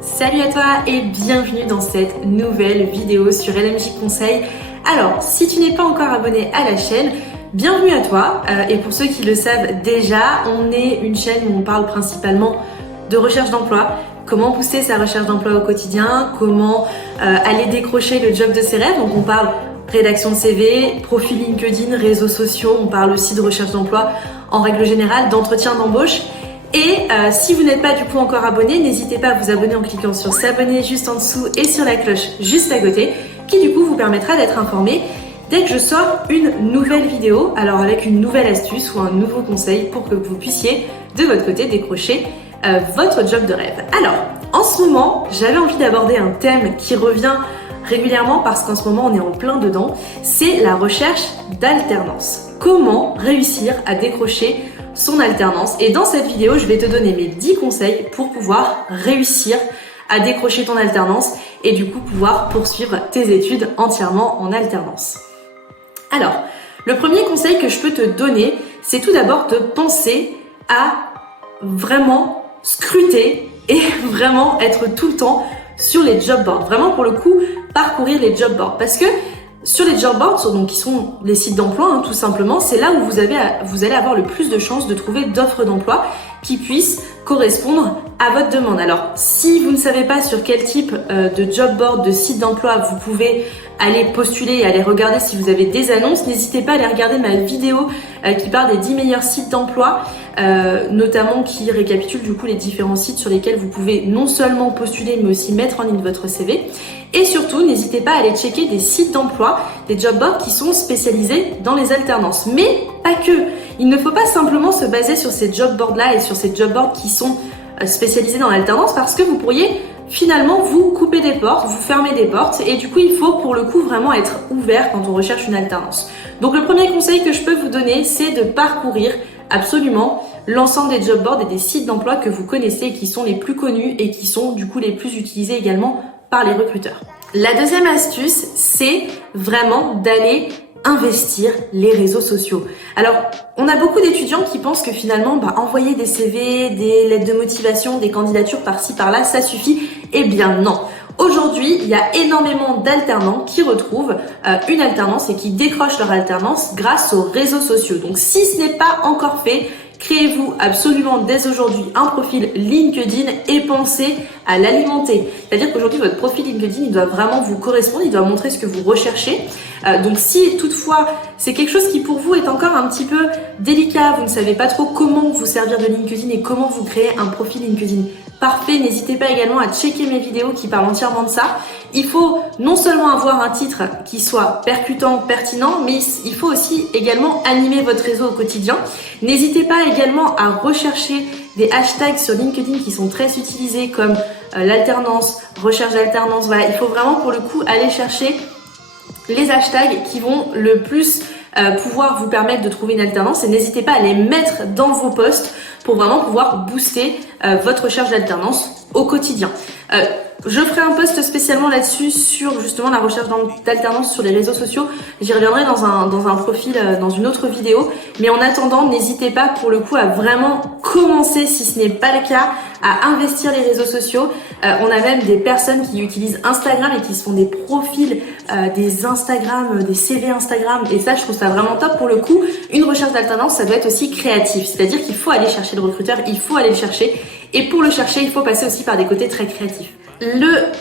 Salut à toi et bienvenue dans cette nouvelle vidéo sur LMJ Conseil. Alors, si tu n'es pas encore abonné à la chaîne, bienvenue à toi. Et pour ceux qui le savent déjà, on est une chaîne où on parle principalement de recherche d'emploi, comment booster sa recherche d'emploi au quotidien, comment aller décrocher le job de ses rêves. Donc on parle rédaction de CV, profil LinkedIn, réseaux sociaux, on parle aussi de recherche d'emploi en règle générale, d'entretien d'embauche. Et si vous n'êtes pas du coup encore abonné, n'hésitez pas à vous abonner en cliquant sur s'abonner juste en dessous et sur la cloche juste à côté, qui du coup vous permettra d'être informé dès que je sors une nouvelle vidéo, alors avec une nouvelle astuce ou un nouveau conseil pour que vous puissiez de votre côté décrocher votre job de rêve. Alors, en ce moment, j'avais envie d'aborder un thème qui revient régulièrement parce qu'en ce moment on est en plein dedans, c'est la recherche d'alternance. Comment réussir à décrocher son alternance? Et dans cette vidéo, je vais te donner mes 10 conseils pour pouvoir réussir à décrocher ton alternance et du coup pouvoir poursuivre tes études entièrement en alternance. Alors, le premier conseil que je peux te donner, c'est tout d'abord de penser à vraiment scruter et vraiment être tout le temps sur les job boards. Vraiment pour le coup, parcourir les job boards. Parce que sur les job boards, donc qui sont les sites d'emploi, tout simplement, c'est là où vous allez avoir le plus de chances de trouver d'offres d'emploi qui puissent correspondre à votre demande. Alors, si vous ne savez pas sur quel type de job board, de site d'emploi vous pouvez aller postuler et aller regarder si vous avez des annonces, n'hésitez pas à aller regarder ma vidéo qui parle des 10 meilleurs sites d'emploi, notamment qui récapitule du coup les différents sites sur lesquels vous pouvez non seulement postuler mais aussi mettre en ligne votre CV. Et surtout, n'hésitez pas à aller checker des sites d'emploi, des job boards qui sont spécialisés dans les alternances. Mais pas que. Il ne faut pas simplement se baser sur ces job boards-là et sur ces job boards qui sont spécialisés dans l'alternance parce que vous pourriez finalement vous couper des portes, vous fermer des portes et du coup il faut pour le coup vraiment être ouvert quand on recherche une alternance. Donc le premier conseil que je peux vous donner, c'est de parcourir absolument l'ensemble des job boards et des sites d'emploi que vous connaissez, qui sont les plus connus et qui sont du coup les plus utilisés également par les recruteurs. La deuxième astuce, c'est vraiment d'aller investir les réseaux sociaux. Alors, on a beaucoup d'étudiants qui pensent que finalement, envoyer des CV, des lettres de motivation, des candidatures par-ci, par-là, ça suffit. Eh bien non. Aujourd'hui, il y a énormément d'alternants qui retrouvent une alternance et qui décrochent leur alternance grâce aux réseaux sociaux. Donc, si ce n'est pas encore fait, créez-vous absolument dès aujourd'hui un profil LinkedIn et pensez à l'alimenter. C'est-à-dire qu'aujourd'hui, votre profil LinkedIn, il doit vraiment vous correspondre, il doit montrer ce que vous recherchez. Donc si toutefois, c'est quelque chose qui pour vous est encore un petit peu délicat, vous ne savez pas trop comment vous servir de LinkedIn et comment vous créer un profil LinkedIn parfait, n'hésitez pas également à checker mes vidéos qui parlent entièrement de ça. Il faut non seulement avoir un titre qui soit percutant, pertinent, mais il faut aussi également animer votre réseau au quotidien. N'hésitez pas également à rechercher des hashtags sur LinkedIn qui sont très utilisés comme l'alternance, recherche d'alternance. Voilà, il faut vraiment pour le coup aller chercher les hashtags qui vont le plus pouvoir vous permettre de trouver une alternance et n'hésitez pas à les mettre dans vos posts pour vraiment pouvoir booster votre recherche d'alternance au quotidien. Je ferai un post spécialement là-dessus sur justement la recherche d'alternance sur les réseaux sociaux. J'y reviendrai dans un profil, dans une autre vidéo. Mais en attendant, n'hésitez pas pour le coup à vraiment commencer, si ce n'est pas le cas, à investir les réseaux sociaux. On a même des personnes qui utilisent Instagram et qui se font des profils, des Instagram, des CV Instagram. Et ça, je trouve ça vraiment top. Pour le coup, une recherche d'alternance, ça doit être aussi créatif. C'est-à-dire qu'il faut aller chercher le recruteur, il faut aller le chercher. Et pour le chercher, il faut passer aussi par des côtés très créatifs. Le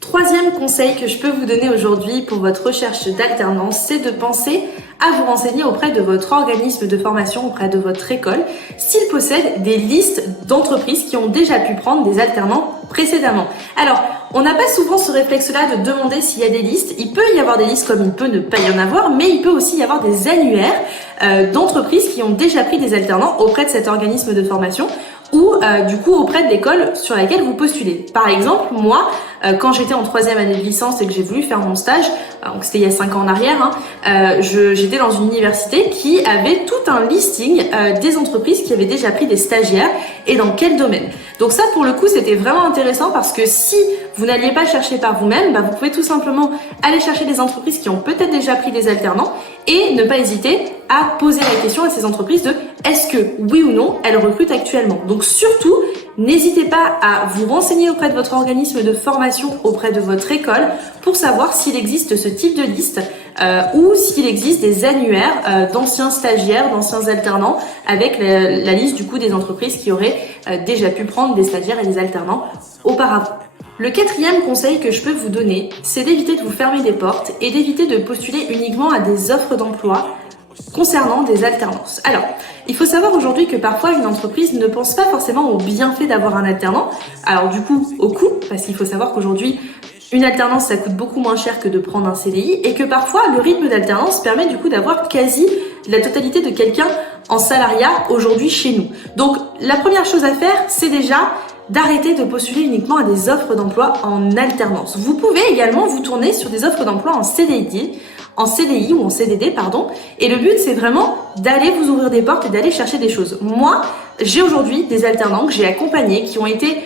troisième conseil que je peux vous donner aujourd'hui pour votre recherche d'alternance, c'est de penser à vous renseigner auprès de votre organisme de formation, auprès de votre école, s'il possède des listes d'entreprises qui ont déjà pu prendre des alternants précédemment. Alors, on n'a pas souvent ce réflexe-là de demander s'il y a des listes. Il peut y avoir des listes comme il peut ne pas y en avoir, mais il peut aussi y avoir des annuaires d'entreprises qui ont déjà pris des alternants auprès de cet organisme de formation ou du coup auprès de l'école sur laquelle vous postulez. Par exemple, moi, quand j'étais en 3e année de licence et que j'ai voulu faire mon stage, donc c'était il y a 5 ans en arrière, j'étais dans une université qui avait tout un listing des entreprises qui avaient déjà pris des stagiaires et dans quel domaine. Donc ça, pour le coup, c'était vraiment intéressant parce que si vous n'alliez pas chercher par vous-même, vous pouvez tout simplement aller chercher des entreprises qui ont peut-être déjà pris des alternants et ne pas hésiter à poser la question à ces entreprises de est-ce que oui ou non elles recrutent actuellement. Donc surtout, n'hésitez pas à vous renseigner auprès de votre organisme de formation, auprès de votre école, pour savoir s'il existe ce type de liste ou s'il existe des annuaires d'anciens stagiaires, d'anciens alternants, avec la liste du coup des entreprises qui auraient déjà pu prendre des stagiaires et des alternants auparavant. Le quatrième conseil que je peux vous donner, c'est d'éviter de vous fermer des portes et d'éviter de postuler uniquement à des offres d'emploi concernant des alternances. Alors, il faut savoir aujourd'hui que parfois une entreprise ne pense pas forcément au bienfait d'avoir un alternant, alors du coup au coût, parce qu'il faut savoir qu'aujourd'hui une alternance ça coûte beaucoup moins cher que de prendre un CDI et que parfois le rythme d'alternance permet du coup d'avoir quasi la totalité de quelqu'un en salariat aujourd'hui chez nous. Donc la première chose à faire, c'est déjà d'arrêter de postuler uniquement à des offres d'emploi en alternance. Vous pouvez également vous tourner sur des offres d'emploi en CDI ou en CDD, pardon. Et le but, c'est vraiment d'aller vous ouvrir des portes et d'aller chercher des choses. Moi, j'ai aujourd'hui des alternants que j'ai accompagnés qui ont été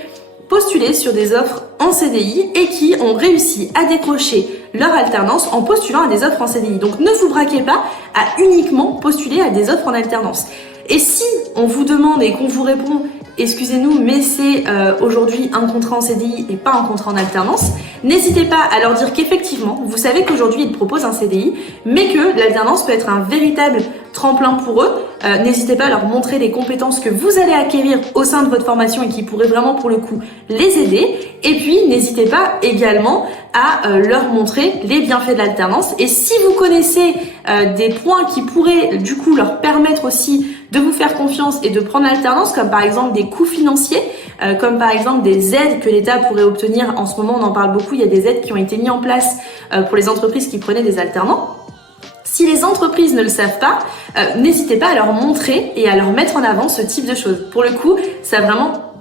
postulés sur des offres en CDI et qui ont réussi à décrocher leur alternance en postulant à des offres en CDI. Donc ne vous braquez pas à uniquement postuler à des offres en alternance. Et si on vous demande et qu'on vous répond excusez-nous, mais c'est aujourd'hui un contrat en CDI et pas un contrat en alternance, n'hésitez pas à leur dire qu'effectivement, vous savez qu'aujourd'hui ils proposent un CDI, mais que l'alternance peut être un véritable tremplin pour eux. N'hésitez pas à leur montrer les compétences que vous allez acquérir au sein de votre formation et qui pourraient vraiment pour le coup les aider. Et puis n'hésitez pas également à leur montrer les bienfaits de l'alternance. Et si vous connaissez des points qui pourraient du coup leur permettre aussi de vous faire confiance et de prendre l'alternance, comme par exemple des coûts financiers, comme par exemple des aides que l'État pourrait obtenir. En ce moment, on en parle beaucoup, il y a des aides qui ont été mises en place pour les entreprises qui prenaient des alternants. Si les entreprises ne le savent pas, n'hésitez pas à leur montrer et à leur mettre en avant ce type de choses. Pour le coup, ça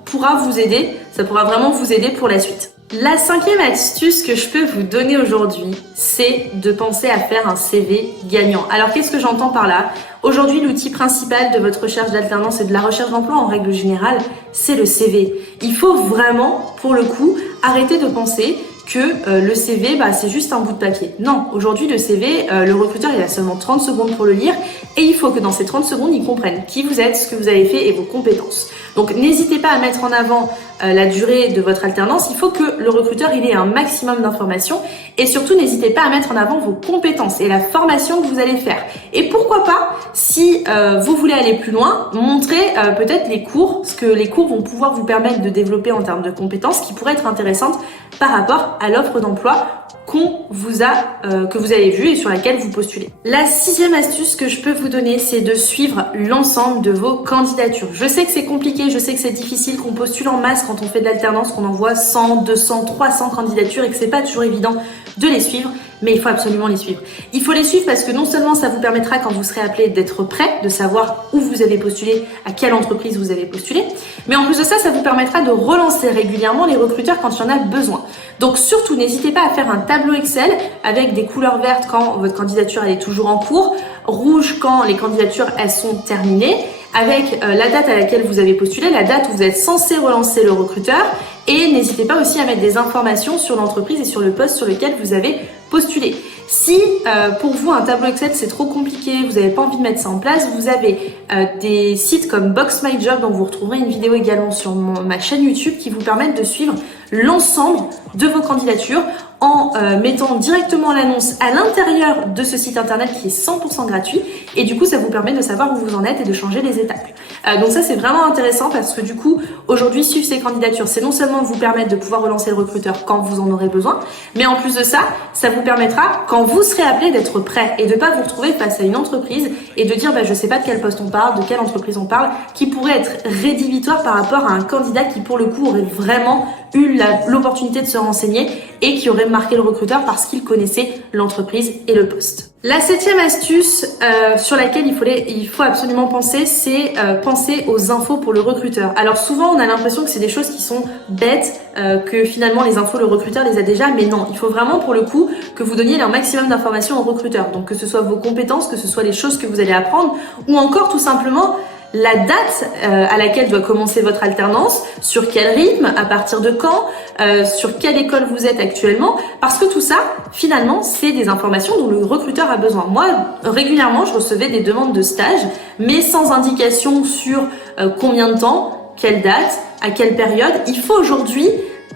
pourra vraiment vous aider pour la suite. La cinquième astuce que je peux vous donner aujourd'hui, c'est de penser à faire un CV gagnant. Alors qu'est-ce que j'entends par là ? Aujourd'hui, l'outil principal de votre recherche d'alternance et de la recherche d'emploi en règle générale, c'est le CV. Il faut vraiment, pour le coup, arrêter de penser que le CV, c'est juste un bout de papier. Non, aujourd'hui, le CV, le recruteur, il a seulement 30 secondes pour le lire et il faut que dans ces 30 secondes, il comprenne qui vous êtes, ce que vous avez fait et vos compétences. Donc, n'hésitez pas à mettre en avant la durée de votre alternance. Il faut que le recruteur, il ait un maximum d'informations et surtout, n'hésitez pas à mettre en avant vos compétences et la formation que vous allez faire. Et pourquoi pas, si vous voulez aller plus loin, montrer peut-être les cours, ce que les cours vont pouvoir vous permettre de développer en termes de compétences qui pourraient être intéressantes par rapport à l'offre d'emploi que vous avez vue et sur laquelle vous postulez. La sixième astuce que je peux vous donner, c'est de suivre l'ensemble de vos candidatures. Je sais que c'est compliqué, je sais que c'est difficile, qu'on postule en masse quand on fait de l'alternance, qu'on envoie 100, 200, 300 candidatures et que c'est pas toujours évident de les suivre, mais il faut absolument les suivre. Il faut les suivre parce que non seulement ça vous permettra quand vous serez appelé d'être prêt, de savoir où vous avez postulé, à quelle entreprise vous avez postulé, mais en plus de ça, ça vous permettra de relancer régulièrement les recruteurs quand il y en a besoin. Donc surtout, n'hésitez pas à faire un tableau Excel avec des couleurs vertes quand votre candidature elle est toujours en cours, rouge quand les candidatures elles sont terminées, avec la date à laquelle vous avez postulé, la date où vous êtes censé relancer le recruteur, et n'hésitez pas aussi à mettre des informations sur l'entreprise et sur le poste sur lequel vous avez postulé. Si pour vous un tableau Excel c'est trop compliqué, vous n'avez pas envie de mettre ça en place, vous avez des sites comme Box My Job dont vous retrouverez une vidéo également sur ma chaîne YouTube qui vous permettent de suivre l'ensemble de vos candidatures en mettant directement l'annonce à l'intérieur de ce site internet qui est 100% gratuit et du coup ça vous permet de savoir où vous en êtes et de changer les étapes. Donc ça c'est vraiment intéressant parce que du coup aujourd'hui suivre ces candidatures c'est non seulement vous permettre de pouvoir relancer le recruteur quand vous en aurez besoin, mais en plus de ça, ça vous permettra quand vous serez appelé d'être prêt et de pas vous retrouver face à une entreprise et de dire je sais pas de quel poste on parle, de quelle entreprise on parle, qui pourrait être rédhibitoire par rapport à un candidat qui pour le coup aurait vraiment eu l'opportunité de se renseigner et qui aurait marqué le recruteur parce qu'il connaissait l'entreprise et le poste. La septième astuce sur laquelle il faut absolument penser, c'est penser aux infos pour le recruteur. Alors souvent on a l'impression que c'est des choses qui sont bêtes, que finalement les infos le recruteur les a déjà, mais non, il faut vraiment pour le coup que vous donniez un maximum d'informations au recruteur. Donc que ce soit vos compétences, que ce soit les choses que vous allez apprendre, ou encore tout simplement la date à laquelle doit commencer votre alternance, sur quel rythme, à partir de quand, sur quelle école vous êtes actuellement, parce que tout ça, finalement, c'est des informations dont le recruteur a besoin. Moi, régulièrement, je recevais des demandes de stage, mais sans indication sur combien de temps, quelle date, à quelle période. Il faut aujourd'hui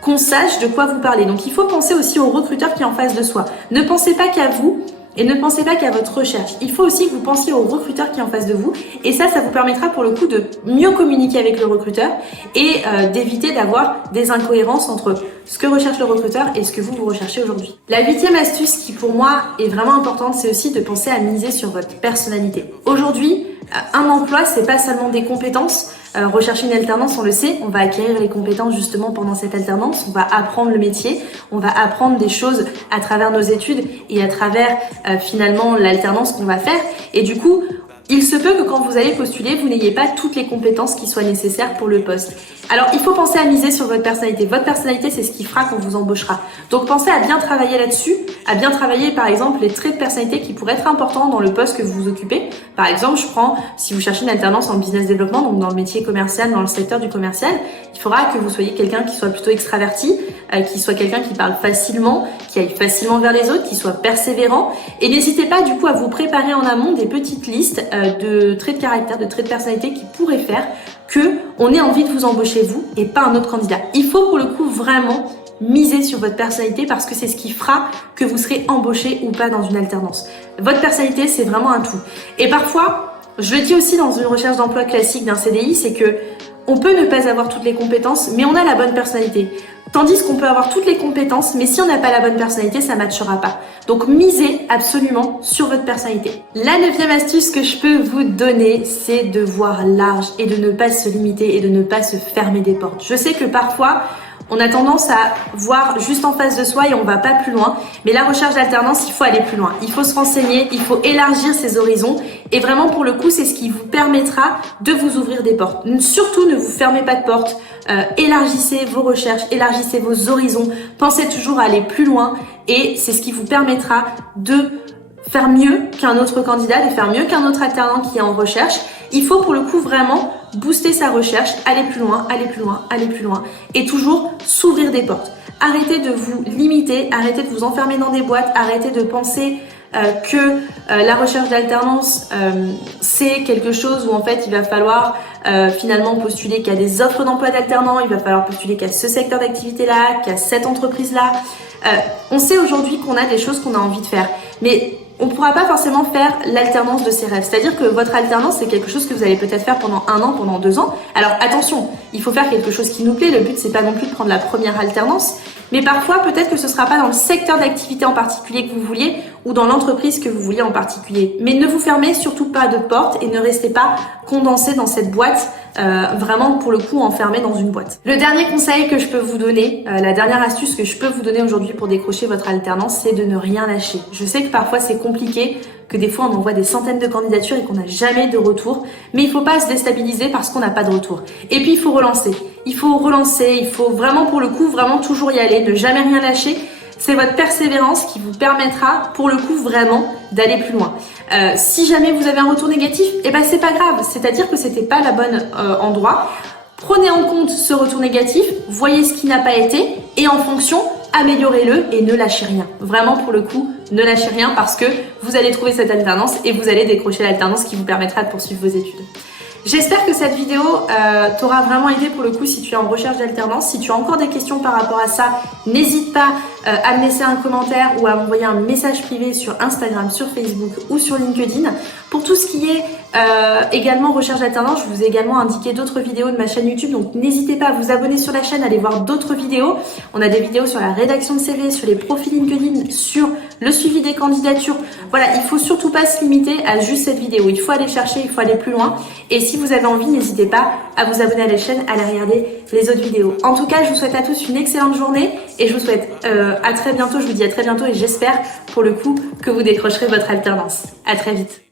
qu'on sache de quoi vous parlez. Donc il faut penser aussi au recruteur qui est en face de soi. Ne pensez pas qu'à vous et ne pensez pas qu'à votre recherche. Il faut aussi que vous pensiez au recruteur qui est en face de vous et ça vous permettra pour le coup de mieux communiquer avec le recruteur et d'éviter d'avoir des incohérences entre ce que recherche le recruteur et ce que vous recherchez aujourd'hui. La 8e astuce qui pour moi est vraiment importante, c'est aussi de penser à miser sur votre personnalité. Aujourd'hui, un emploi, c'est pas seulement des compétences. Rechercher une alternance, on le sait, on va acquérir les compétences justement pendant cette alternance, on va apprendre le métier, on va apprendre des choses à travers nos études et à travers finalement l'alternance qu'on va faire. Et du coup, il se peut que quand vous allez postuler, vous n'ayez pas toutes les compétences qui soient nécessaires pour le poste. Alors, il faut penser à miser sur votre personnalité. Votre personnalité, c'est ce qui fera qu'on vous embauchera. Donc, pensez à bien travailler là-dessus, à bien travailler, par exemple, les traits de personnalité qui pourraient être importants dans le poste que vous occupez. Par exemple, si vous cherchez une alternance en business développement, donc dans le métier commercial, dans le secteur du commercial, il faudra que vous soyez quelqu'un qui soit plutôt extraverti, qui soit quelqu'un qui parle facilement, qui aille facilement vers les autres, qui soit persévérant. Et n'hésitez pas, du coup, à vous préparer en amont des petites listes de traits de caractère, de traits de personnalité qui pourraient faire que on ait envie de vous embaucher vous et pas un autre candidat. Il faut pour le coup vraiment miser sur votre personnalité parce que c'est ce qui fera que vous serez embauché ou pas dans une alternance. Votre personnalité, c'est vraiment un tout. Et parfois, je le dis aussi dans une recherche d'emploi classique d'un CDI, c'est que on peut ne pas avoir toutes les compétences, mais on a la bonne personnalité. Tandis qu'on peut avoir toutes les compétences, mais si on n'a pas la bonne personnalité, ça ne matchera pas. Donc misez absolument sur votre personnalité. La 9e astuce que je peux vous donner, c'est de voir large et de ne pas se limiter et de ne pas se fermer des portes. Je sais que parfois, on a tendance à voir juste en face de soi et on va pas plus loin. Mais la recherche d'alternance, il faut aller plus loin. Il faut se renseigner, il faut élargir ses horizons. Et vraiment, pour le coup, c'est ce qui vous permettra de vous ouvrir des portes. Surtout, ne vous fermez pas de porte. Élargissez vos recherches, élargissez vos horizons. Pensez toujours à aller plus loin. Et c'est ce qui vous permettra de faire mieux qu'un autre candidat, de faire mieux qu'un autre alternant qui est en recherche. Il faut pour le coup vraiment booster sa recherche, aller plus loin, aller plus loin, aller plus loin et toujours s'ouvrir des portes. Arrêtez de vous limiter, arrêtez de vous enfermer dans des boîtes, arrêtez de penser que la recherche d'alternance c'est quelque chose où en fait il va falloir finalement postuler qu'à des offres d'emploi d'alternants, il va falloir postuler qu'à ce secteur d'activité là, qu'à cette entreprise là. On sait aujourd'hui qu'on a des choses qu'on a envie de faire, mais on ne pourra pas forcément faire l'alternance de ses rêves. C'est-à-dire que votre alternance, c'est quelque chose que vous allez peut-être faire pendant 1 an, pendant 2 ans. Alors attention, il faut faire quelque chose qui nous plaît. Le but, c'est pas non plus de prendre la première alternance. Mais parfois, peut-être que ce sera pas dans le secteur d'activité en particulier que vous vouliez ou dans l'entreprise que vous vouliez en particulier. Mais ne vous fermez surtout pas de porte et ne restez pas condensé dans cette boîte, vraiment pour le coup enfermé dans une boîte. Le dernier conseil que je peux vous donner, la dernière astuce que je peux vous donner aujourd'hui pour décrocher votre alternance, c'est de ne rien lâcher. Je sais que parfois c'est compliqué, que des fois on envoie des centaines de candidatures et qu'on n'a jamais de retour, mais il faut pas se déstabiliser parce qu'on n'a pas de retour. Et puis il faut relancer, il faut vraiment pour le coup vraiment toujours y aller, ne jamais rien lâcher. C'est votre persévérance qui vous permettra pour le coup vraiment d'aller plus loin. Si jamais vous avez un retour négatif, eh ben c'est pas grave, c'est-à-dire que c'était pas la bonne endroit. Prenez en compte ce retour négatif, voyez ce qui n'a pas été et en fonction, améliorez-le et ne lâchez rien. Vraiment pour le coup, ne lâchez rien parce que vous allez trouver cette alternance et vous allez décrocher l'alternance qui vous permettra de poursuivre vos études. J'espère que cette vidéo t'aura vraiment aidé pour le coup si tu es en recherche d'alternance. Si tu as encore des questions par rapport à ça, n'hésite pas à me laisser un commentaire ou à m'envoyer un message privé sur Instagram, sur Facebook ou sur LinkedIn. Pour tout ce qui est également recherche d'alternance, je vous ai également indiqué d'autres vidéos de ma chaîne YouTube. Donc n'hésitez pas à vous abonner sur la chaîne, à aller voir d'autres vidéos. On a des vidéos sur la rédaction de CV, sur les profils LinkedIn, sur le suivi des candidatures. Voilà, il faut surtout pas se limiter à juste cette vidéo. Il faut aller chercher, il faut aller plus loin. Et si vous avez envie, n'hésitez pas à vous abonner à la chaîne, à aller regarder les autres vidéos. En tout cas, je vous souhaite à tous une excellente journée et je vous souhaite à très bientôt. Je vous dis à très bientôt et j'espère pour le coup que vous décrocherez votre alternance. À très vite.